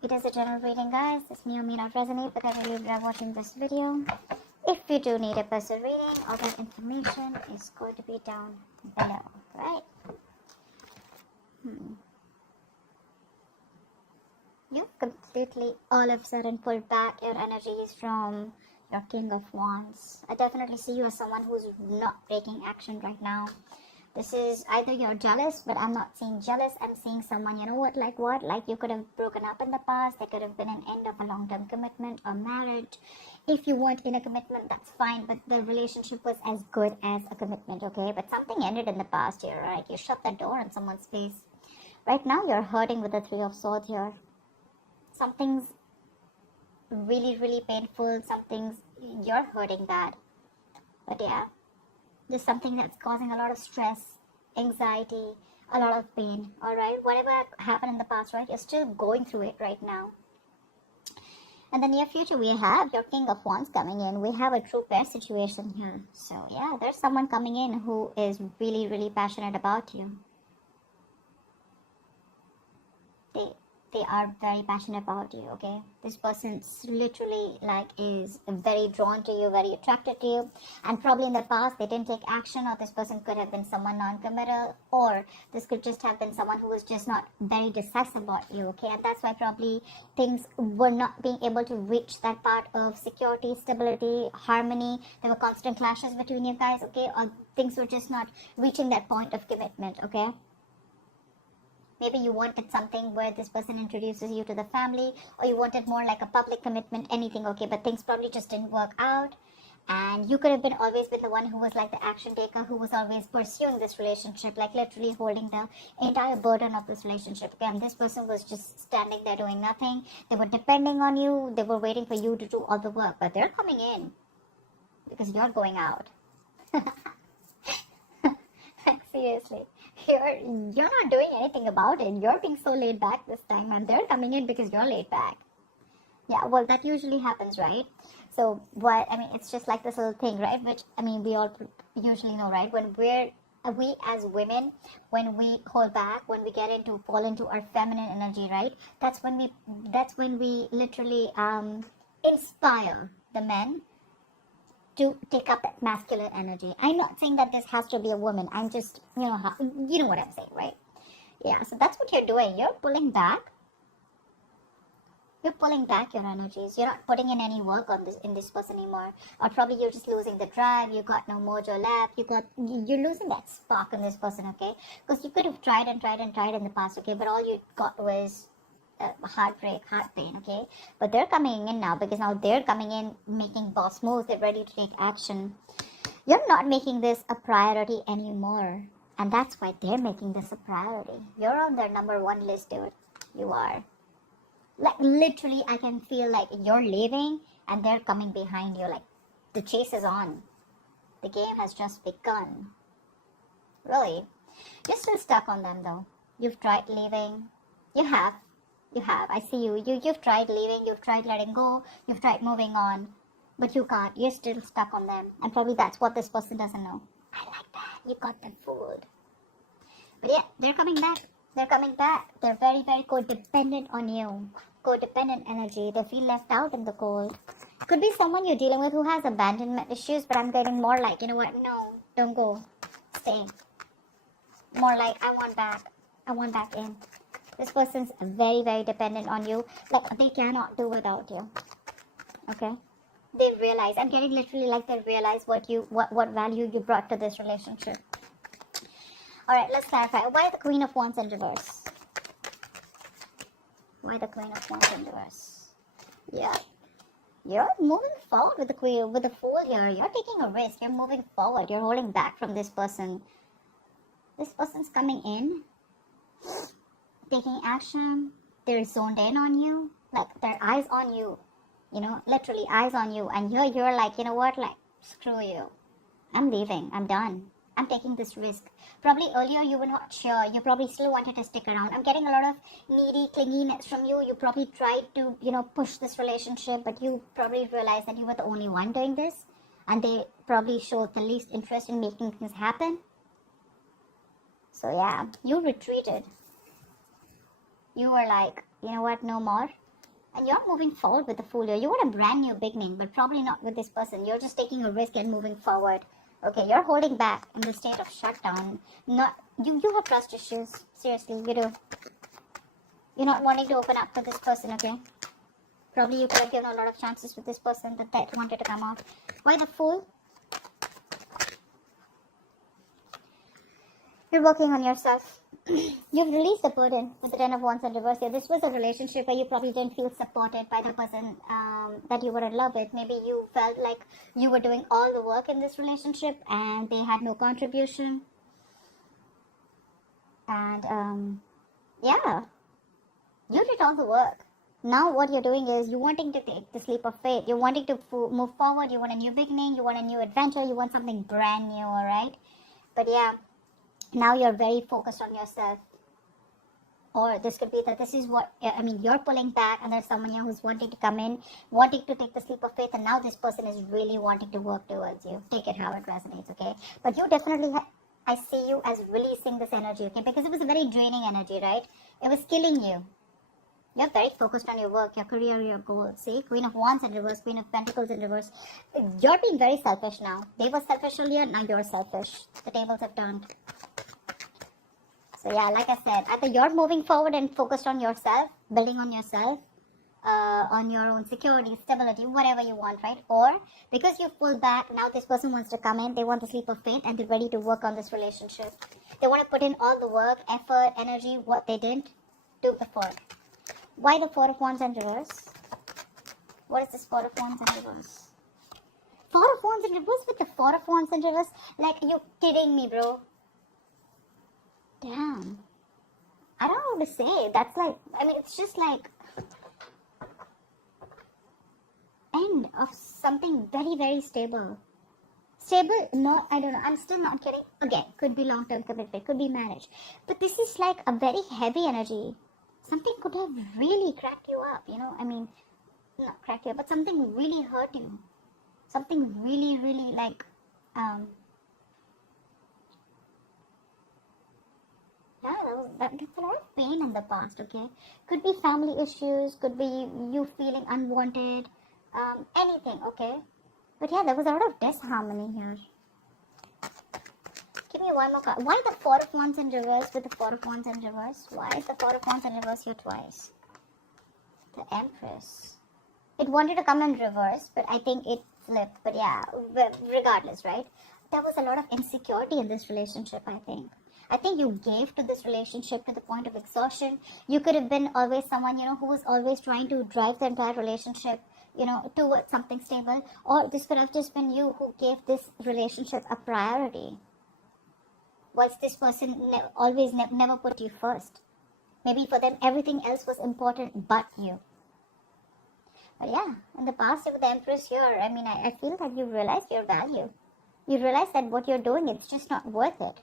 It is a general reading, guys. This may or may not resonate with every Libra watching this video. If you do need a personal reading, all that information is going to be down below, right? You've completely all of a sudden pulled back your energies from your King of Wands. I definitely see you as someone who's not taking action right now. This is either you're jealous, but I'm not seeing jealous. I'm seeing someone, you know what, like you could have broken up in the past. There could have been an end of a long-term commitment or marriage. If you weren't in a commitment, that's fine, but the relationship was as good as a commitment, okay? But something ended in the past here, right? You shut the door on someone's face. Right now, you're hurting with the Three of Swords here. Something's really, really painful. Something's, you're hurting bad. But yeah. There's something that's causing a lot of stress, anxiety, a lot of pain, alright? Whatever happened in the past, right? You're still going through it right now. In the near future, we have your King of Wands coming in. We have a true pair situation here. So, yeah, there's someone coming in who is really, really passionate about you. They are very passionate about you, okay? This person's literally is very drawn to you, very attracted to you, and probably in the past they didn't take action, or this person could have been someone non-committal, or this could just have been someone who was just not very decisive about you, okay? And that's why probably things were not being able to reach that part of security, stability, harmony. There were constant clashes between you guys, okay? Or things were just not reaching that point of commitment, okay? Maybe you wanted something where this person introduces you to the family, or you wanted more like a public commitment, anything, okay? But things probably just didn't work out. And you could have been always been the one who was like the action taker, who was always pursuing this relationship, like literally holding the entire burden of this relationship. Okay? And this person was just standing there doing nothing. They were depending on you. They were waiting for you to do all the work. But they're coming in because you're going out. Like, seriously. You're not doing anything about it. You're being so laid back this time, and they're coming in because you're laid back. Yeah, well, that usually happens, right? So it's just like this little thing, right? Which, we all usually know, right? When we as women, when we hold back, when we fall into our feminine energy, right? That's when we literally inspire the men to take up that masculine energy. I'm not saying that this has to be a woman. I'm just, you know what I'm saying, right? Yeah, so that's what you're doing. You're pulling back. You're pulling back your energies. You're not putting in any work in this person anymore. Or probably you're just losing the drive. You got no mojo left. You're losing that spark in this person, okay? Because you could have tried and tried and tried in the past, okay? But all you got was heartbreak, heart pain, okay? But they're coming in now, because now they're coming in making boss moves. They're ready to take action. You're not making this a priority anymore, and that's why they're making this a priority. You're on their number one list, dude. You are. Like, literally, I can feel like you're leaving and they're coming behind you. Like, the chase is on. The game has just begun. Really. You're still stuck on them, though. You've tried leaving. You have. I see you. You've tried leaving. You've tried letting go. You've tried moving on. But you can't. You're still stuck on them. And probably that's what this person doesn't know. I like that. You got them fooled. But yeah, they're coming back. They're coming back. They're very, very codependent on you. Codependent energy. They feel left out in the cold. Could be someone you're dealing with who has abandonment issues, but I'm getting more like, you know what? No, don't go. Stay. More like, I want back. I want back in. This person's very, very dependent on you. Like, they cannot do without you. Okay? They realize, I'm getting literally like they realize what value you brought to this relationship. Alright, let's clarify. Why the Queen of Wands in reverse? Why the Queen of Wands in reverse? Yeah. You're moving forward with the Fool here. You're taking a risk. You're moving forward. You're holding back from this person. This person's coming in, taking action. They're zoned in on you. Like, their eyes on you. You know, literally eyes on you. And you're like, you know what? Like, screw you. I'm leaving. I'm done. I'm taking this risk. Probably earlier you were not sure. You probably still wanted to stick around. I'm getting a lot of needy clinginess from you. You probably tried to, push this relationship, but you probably realized that you were the only one doing this. And they probably showed the least interest in making things happen. So yeah, you retreated. You were like, you know what, no more. And you're moving forward with the Fool here. You want a brand new beginning, but probably not with this person. You're just taking a risk and moving forward. Okay, you're holding back in the state of shutdown. You have trust issues. Seriously, you do. You're not wanting to open up to this person, okay? Probably you could have given a lot of chances with this person that wanted to come out. Why the Fool? You're working on yourself. You've released the burden with the Ten of Wands in reverse here. This was a relationship where you probably didn't feel supported by the person that you were in love with. Maybe you felt like you were doing all the work in this relationship and they had no contribution. And yeah, you did all the work. Now what you're doing is you're wanting to take the leap of faith. You're wanting to move forward. You want a new beginning. You want a new adventure. You want something brand new, all right? But yeah, now you're very focused on yourself. Or this could be that this is what, I mean, you're pulling back and there's someone here who's wanting to come in, wanting to take the leap of faith, and now this person is really wanting to work towards you. Take it how it resonates, okay? But you definitely, I see you as releasing this energy, okay? Because it was a very draining energy, right? It was killing you. You're very focused on your work, your career, your goals. See, Queen of Wands in reverse, Queen of Pentacles in reverse. You're being very selfish now. They were selfish earlier, now you're selfish. The tables have turned. So yeah, like I said, either you're moving forward and focused on yourself, building on yourself, on your own security, stability, whatever you want, right? Or because you've pulled back, now this person wants to come in, they want the leap of faith and they're ready to work on this relationship. They want to put in all the work, effort, energy, what they didn't do before. Why the Four of Wands in reverse? What is this Four of Wands in reverse? Four of Wands in reverse with the Four of Wands in reverse? Like, you kidding me, bro? Damn. I don't know what to say. That's like, I mean, it's just like end of something very, very stable. Stable? No, I don't know. I'm still not kidding. Again, could be long-term commitment, could be marriage. But this is like a very heavy energy. Something could have really cracked you up, you know? I mean, not cracked you up, but something really hurt you. Something really, really like, yeah, that's a lot of pain in the past, okay? Could be family issues, could be you feeling unwanted, anything, okay? But yeah, there was a lot of disharmony here. Give me one more card. Why the Four of Wands in reverse with the Four of Wands in reverse? Why is the Four of Wands in reverse here twice? The Empress. It wanted to come in reverse, but I think it flipped. But yeah, regardless, right? There was a lot of insecurity in this relationship, I think. I think you gave to this relationship to the point of exhaustion. You could have been always someone, you know, who was always trying to drive the entire relationship, you know, towards something stable. Or this could have just been you who gave this relationship a priority. Whilst this person never put you first. Maybe for them everything else was important but you. But yeah, in the past with the Empress here, I mean, I feel that you realize your value. You realize that what you're doing, it's just not worth it.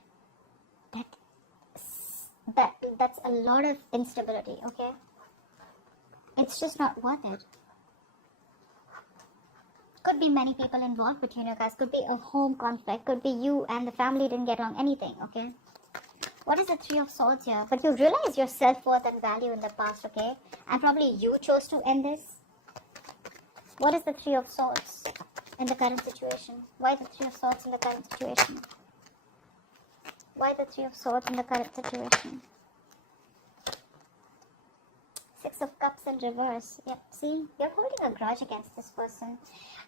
That's a lot of instability, okay? It's just not worth it. Could be many people involved between you guys. Could be a home conflict. Could be you and the family didn't get along. Anything, okay? What is the Three of Swords here? But you realize your self-worth and value in the past, okay? And probably you chose to end this. What is the Three of Swords in the current situation? Why the Three of Swords in the current situation? Why the Three of Swords in the current situation? Six of Cups in reverse. Yep, see? You're holding a grudge against this person.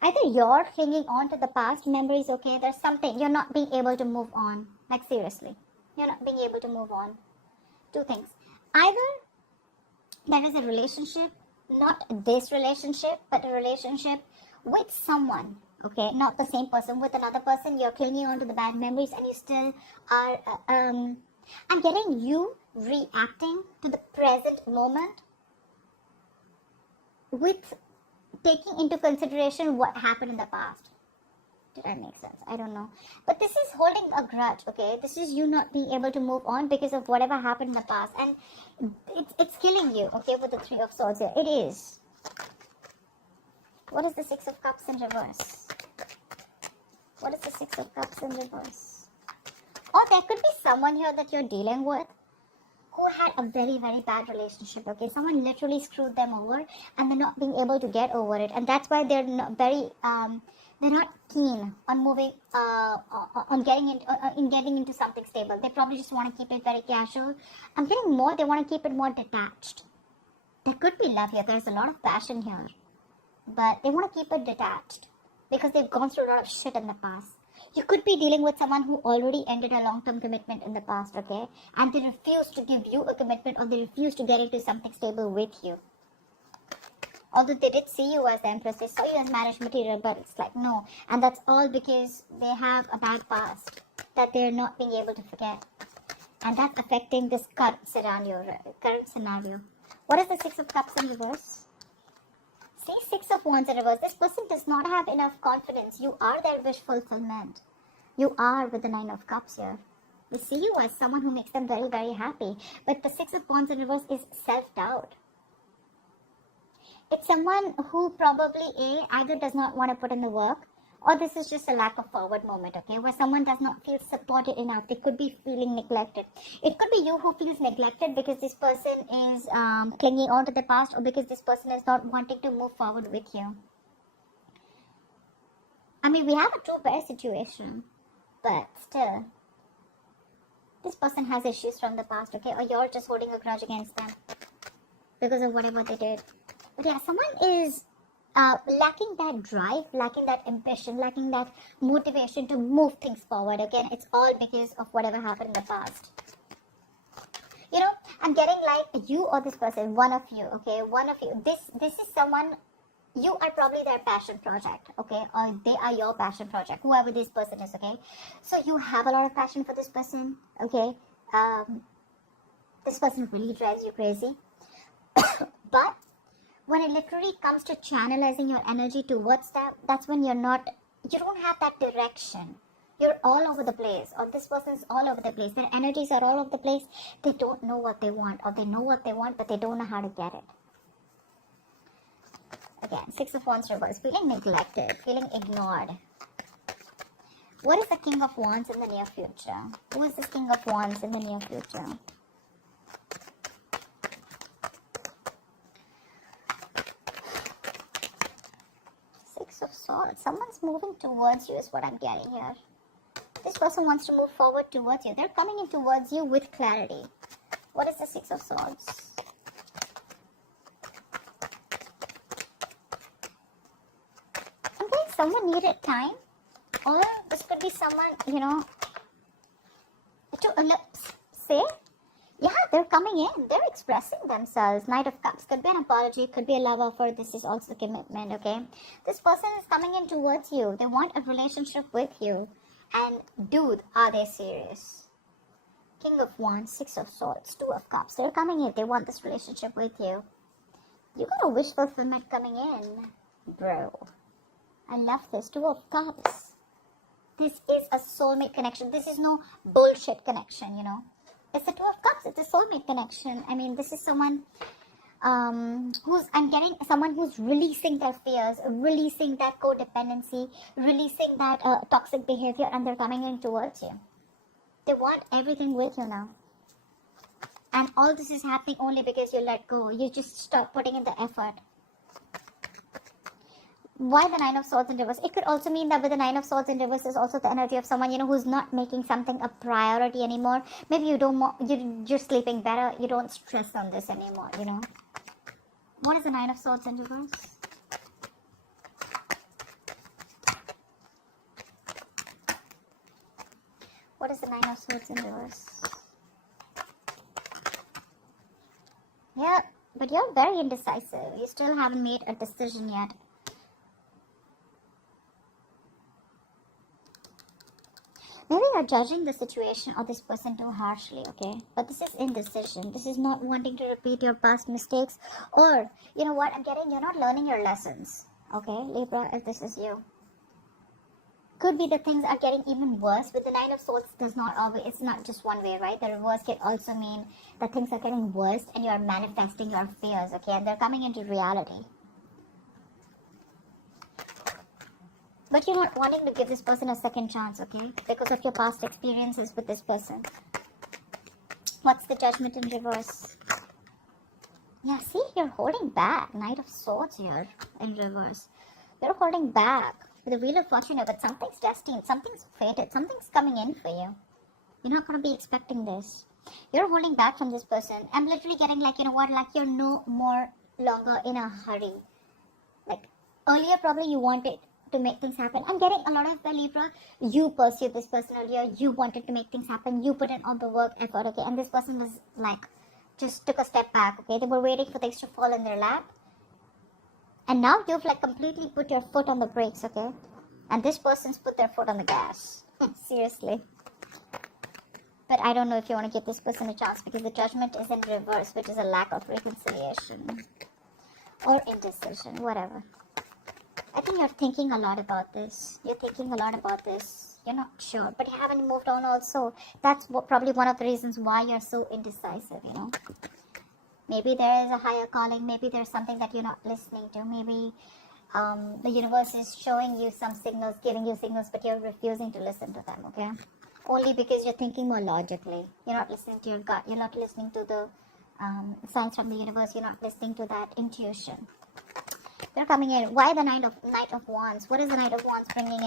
Either you're clinging on to the past memories, okay? There's something. You're not being able to move on. Like, seriously. You're not being able to move on. Two things. Either there is a relationship, not this relationship, but a relationship with someone, okay? Not the same person, with another person. You're clinging on to the bad memories and you still are, I'm getting you reacting to the present moment with taking into consideration what happened in the past. Did I make sense? I don't know. But this is holding a grudge, okay? This is you not being able to move on because of whatever happened in the past. And it's killing you, okay, with the Three of Swords here. It is. What is the Six of Cups in reverse? What is the Six of Cups in reverse? Or there could be someone here that you're dealing with who had a very, very bad relationship, okay? Someone literally screwed them over and they're not being able to get over it. And that's why they're not they're not keen on moving, on getting into something stable. They probably just want to keep it very casual. I'm getting more, they want to keep it more detached. There could be love here. There's a lot of passion here. But they want to keep it detached because they've gone through a lot of shit in the past. You could be dealing with someone who already ended a long-term commitment in the past, okay? And they refuse to give you a commitment, or they refuse to get into something stable with you. Although they did see you as the Empress, they saw you as marriage material, but it's like, no. And that's all because they have a bad past that they're not being able to forget. And that's affecting this current scenario. What is the Six of Cups in reverse? See, Six of Wands in reverse. This person does not have enough confidence. You are their wish fulfillment. You are with the Nine of Cups here. They see you as someone who makes them very, very happy. But the Six of Wands in reverse is self-doubt. It's someone who probably either does not want to put in the work, or this is just a lack of forward moment, okay, where someone does not feel supported enough. They could be feeling neglected. It could be you who feels neglected because this person is clinging on to the past, or because this person is not wanting to move forward with you. I mean, we have a true pair situation, but still, this person has issues from the past, okay, or you're just holding a grudge against them because of whatever they did. But yeah, someone is lacking that drive, lacking that ambition, lacking that motivation to move things forward. Again, it's all because of whatever happened in the past. You know, I'm getting like you or this person, one of you, okay, one of you. This is someone, you are probably their passion project, okay, or they are your passion project, whoever this person is, okay. So you have a lot of passion for this person, okay. This person really drives you crazy. But when it literally comes to channelizing your energy towards that, that's when you don't have that direction. You're all over the place, or this person's all over the place. Their energies are all over the place. They don't know what they want, or they know what they want, but they don't know how to get it. Again, Six of Wands reverse, feeling neglected, feeling ignored. What is the King of Wands in the near future? Who is this King of Wands in the near future? Of Swords. Someone's moving towards you is what I'm getting here. This person wants to move forward towards you. They're coming in towards you with clarity. What is the Six of Swords? Okay, someone needed time. Or this could be someone, you know, to say, yeah, they're coming in. They're expressing themselves. Knight of Cups. Could be an apology. Could be a love offer. This is also commitment, okay? This person is coming in towards you. They want a relationship with you. And dude, are they serious? King of Wands, Six of Swords, Two of Cups. They're coming in. They want this relationship with you. You got a wish fulfillment coming in, bro. I love this. Two of Cups. This is a soulmate connection. This is no bullshit connection, you know. It's the Two of Cups. It's a soulmate connection. I mean, this is someone I'm getting someone who's releasing their fears, releasing that codependency, releasing that toxic behavior, and they're coming in towards you. They want everything with you now. And all this is happening only because you let go. You just stop putting in the effort. Why the Nine of Swords in reverse? It could also mean that with the Nine of Swords in reverse is also the energy of someone, you know, who's not making something a priority anymore. Maybe you're sleeping better. You don't stress on this anymore, you know. What is the Nine of Swords in reverse? What is the Nine of Swords in reverse? Yeah, but you're very indecisive. You still haven't made a decision yet. Maybe you're judging the situation or this person too harshly, okay? But this is indecision. This is not wanting to repeat your past mistakes. Or, you know what I'm getting? You're not learning your lessons, okay? Libra, if this is you. Could be that things are getting even worse. With the Nine of Swords, it's not just one way, right? The reverse can also mean that things are getting worse and you are manifesting your fears, okay? And they're coming into reality. But you're not wanting to give this person a second chance, okay? Because of your past experiences with this person. What's the Judgment in reverse? Yeah, see, you're holding back. Knight of Swords here in reverse. You're holding back with the Wheel of Fortune, but something's destined, something's fated, something's coming in for you. You're not going to be expecting this. You're holding back from this person. I'm literally getting like, you know what, like you're no more longer in a hurry. Like earlier probably you wanted to make things happen. I'm getting a lot of the Libra. You pursued this person earlier. You wanted to make things happen. You put in all the work, effort, okay? And this person was like, just took a step back, okay? They were waiting for things to fall in their lap. And now you've like completely put your foot on the brakes, okay? And this person's put their foot on the gas. Seriously. But I don't know if you want to give this person a chance because the Judgment is in reverse, which is a lack of reconciliation or indecision, whatever. I think you're thinking a lot about this. You're thinking a lot about this. You're not sure, but you haven't moved on also. That's probably one of the reasons why you're so indecisive, you know. Maybe there is a higher calling. Maybe there's something that you're not listening to. Maybe the universe is showing you some signals, giving you signals, but you're refusing to listen to them, okay? Only because you're thinking more logically. You're not listening to your gut. You're not listening to the signs from the universe. You're not listening to that intuition. They're coming in. Why the Knight of Wands? What is the Knight of Wands bringing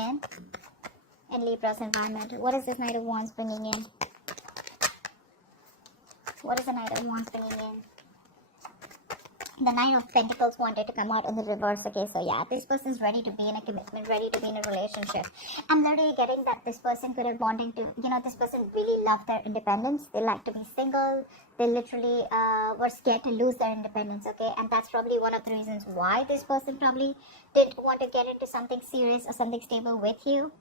in Libra's environment? What is this Knight of Wands bringing in? What is the Knight of Wands bringing in? The Nine of Pentacles wanted to come out in the reverse. Okay, so yeah, this person's ready to be in a commitment, ready to be in a relationship. I'm literally getting that this person could have wanting to, you know, this person really loved their independence. They like to be single. They literally were scared to lose their independence, okay? And that's probably one of the reasons why this person probably didn't want to get into something serious or something stable with you.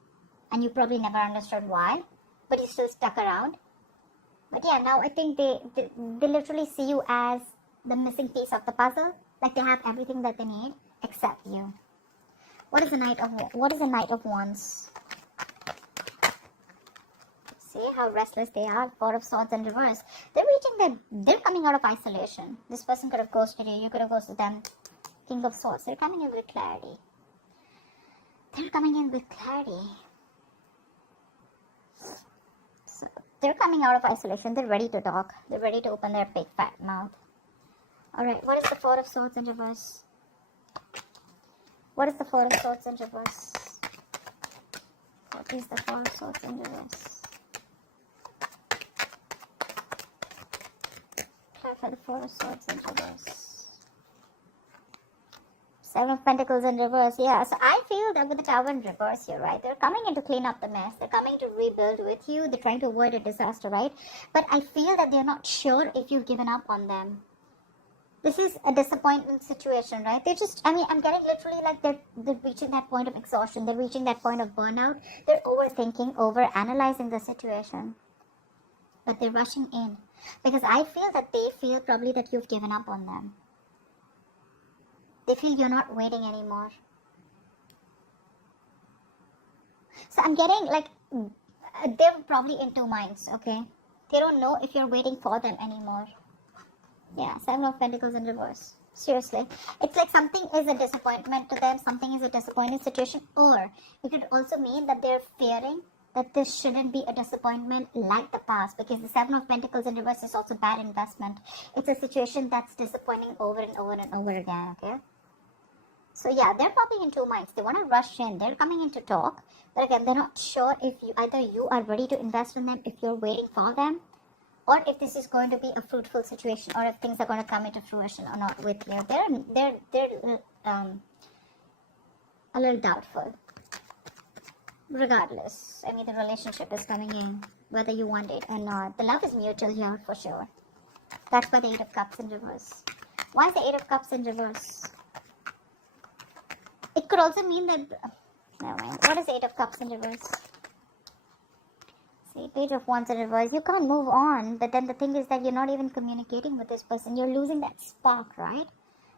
And you probably never understood why, but you still stuck around. But yeah, now I think they literally see you as the missing piece of the puzzle. Like they have everything that they need except you. What is the Knight of Wands? See how restless they are. Four of Swords in reverse. They're coming out of isolation. This person could have ghosted you. You could have ghosted them. King of Swords. They're coming in with clarity. They're coming in with clarity. So they're coming out of isolation. They're ready to talk. They're ready to open their big fat mouth. Alright, what is the Four of Swords in reverse? What is the Four of Swords in reverse? What is the Four of Swords in reverse? Clarify the Four of Swords in reverse. Seven of Pentacles in reverse. Yeah, so I feel that with the Tower in reverse here, right? They're coming in to clean up the mess. They're coming to rebuild with you. They're trying to avoid a disaster, right? But I feel that they're not sure if you've given up on them. This is a disappointment situation, right? I'm getting literally like they're reaching that point of exhaustion. They're reaching that point of burnout. They're overthinking, over-analyzing the situation. But they're rushing in. Because I feel that they feel probably that you've given up on them. They feel you're not waiting anymore. So I'm getting like, they're probably in two minds, okay? They don't know if you're waiting for them anymore. Yeah, Seven of Pentacles in reverse. Seriously. It's like something is a disappointment to them. Something is a disappointing situation. Or it could also mean that they're fearing that this shouldn't be a disappointment like the past. Because the Seven of Pentacles in reverse is also bad investment. It's a situation that's disappointing over and over and over again. Okay. So yeah, they're probably in two minds. They want to rush in. They're coming in to talk. But again, they're not sure if either you are ready to invest in them, if you're waiting for them, or if this is going to be a fruitful situation, or if things are going to come into fruition or not with you. They're a little doubtful. Regardless, I mean, the relationship is coming in, whether you want it or not. The love is mutual here for sure. That's why the Eight of Cups in reverse. Why is the Eight of Cups in reverse? It could also mean that... Never mind. What is the Eight of Cups in reverse? See, Page of Wands in reverse. You can't move on. But then the thing is that you're not even communicating with this person. You're losing that spark, right?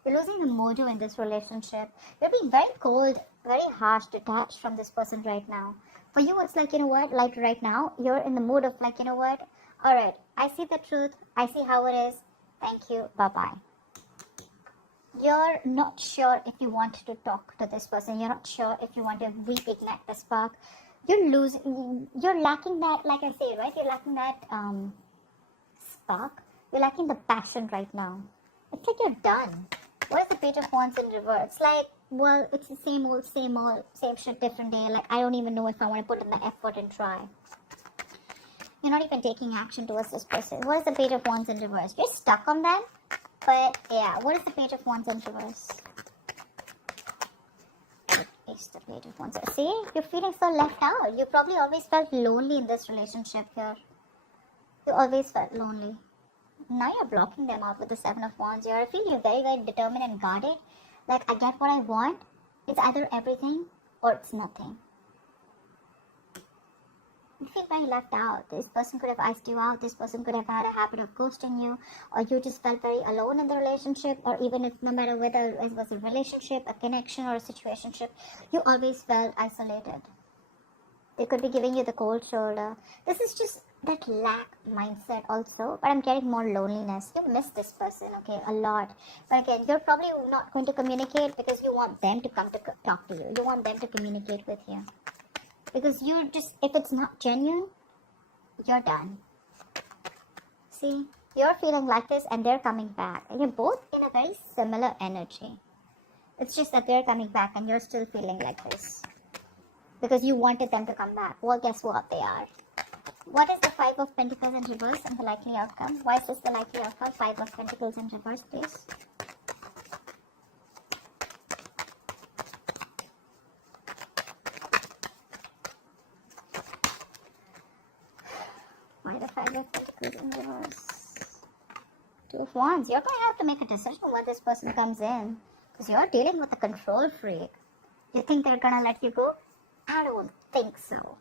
You're losing the mojo in this relationship. You're being very cold, very harsh, detached from this person right now. For you, it's like, you know what? Like right now, you're in the mood of like, you know what? Alright, I see the truth. I see how it is. Thank you. Bye-bye. You're not sure if you want to talk to this person. You're not sure if you want to reignite the spark. You're lacking that, like I say, right? You're lacking that spark. You're lacking the passion right now. It's like you're done. What is the Page of Wands in reverse? It's like, well, it's the same old, same shit, different day. Like, I don't even know if I want to put in the effort and try. You're not even taking action towards this person. What is the Page of Wands in reverse? You're stuck on them. But, yeah, what is the Page of Wands in reverse? It's the Page of Wands. See, you're feeling so left out. You probably always felt lonely in this relationship here. You always felt lonely. Now you're blocking them out with the Seven of Wands here. I feel you're very, very determined and guarded. Like, I get what I want. It's either everything or it's nothing. You feel very left out. This person could have iced you out. This person could have had a habit of ghosting you. Or you just felt very alone in the relationship. Or even if, no matter whether it was a relationship, a connection, or a situationship, you always felt isolated. They could be giving you the cold shoulder. This is just that lack mindset also. But I'm getting more loneliness. You miss this person, okay, a lot. But again, you're probably not going to communicate because you want them to come to talk to you. You want them to communicate with you. Because you're just, if it's not genuine, you're done. See, you're feeling like this and they're coming back. And you're both in a very similar energy. It's just that they're coming back and you're still feeling like this. Because you wanted them to come back. Well, guess what? They are. What is the Five of Pentacles in reverse and the likely outcome? Why is this the likely outcome? Five of Pentacles in reverse, please. Why the Five of Pentacles in reverse? Two of Wands. You're going to have to make a decision when this person comes in. Because you're dealing with a control freak. You think they're going to let you go? I don't think so.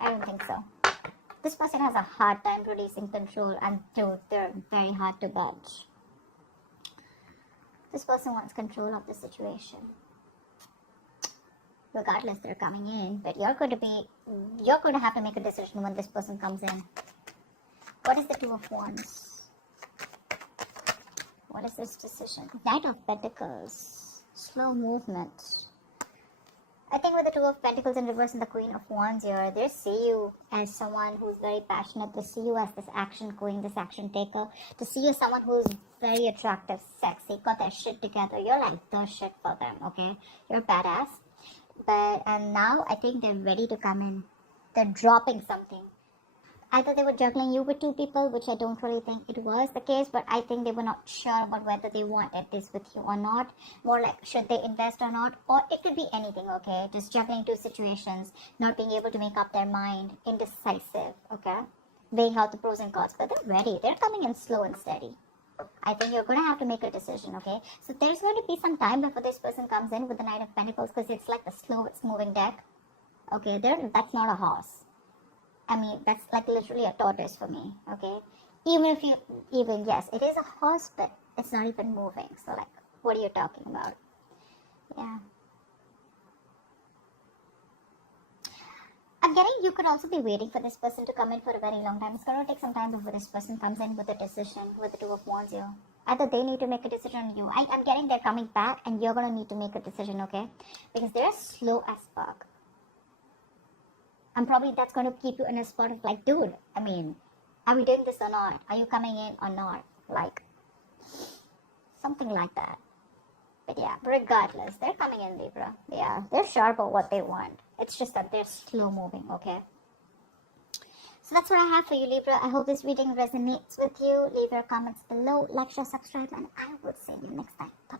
I don't think so. This person has a hard time releasing control, and dude, they're very hard to budge. This person wants control of the situation. Regardless, they're coming in, but you're going to have to make a decision when this person comes in. What is the Two of Wands? What is this decision? Knight of Pentacles. Slow movement. I think with the Two of Pentacles in reverse and the Queen of Wands here, they see you as someone who's very passionate. They see you as this action queen, this action taker. To see you as someone who's very attractive, sexy, got their shit together. You're like the shit for them, okay? You're badass. And now I think they're ready to come in. They're dropping something. Either they were juggling you with two people, which I don't really think it was the case, but I think they were not sure about whether they wanted this with you or not. More like, should they invest or not? Or it could be anything, okay? Just juggling two situations, not being able to make up their mind, indecisive, okay? Weighing out the pros and cons, but they're ready. They're coming in slow and steady. I think you're going to have to make a decision, okay? So there's going to be some time before this person comes in with the Knight of Pentacles, because it's like the slowest moving deck. Okay, that's not a horse. I mean, that's like literally a tortoise for me, okay? Yes, it is a horse, but it's not even moving. So, like, what are you talking about? Yeah. I'm getting you could also be waiting for this person to come in for a very long time. It's going to take some time before this person comes in with a decision, with the Two of Wands here. Either they need to make a decision on you. I'm getting they're coming back and you're going to need to make a decision, okay? Because they're slow as fuck. And probably that's going to keep you in a spot of like, dude, I mean, are we doing this or not? Are you coming in or not? Like, something like that. But yeah, regardless, they're coming in, Libra. Yeah, they're sure about what they want. It's just that they're slow moving, okay? So that's what I have for you, Libra. I hope this reading resonates with you. Leave your comments below, like, share, subscribe, and I will see you next time. Bye.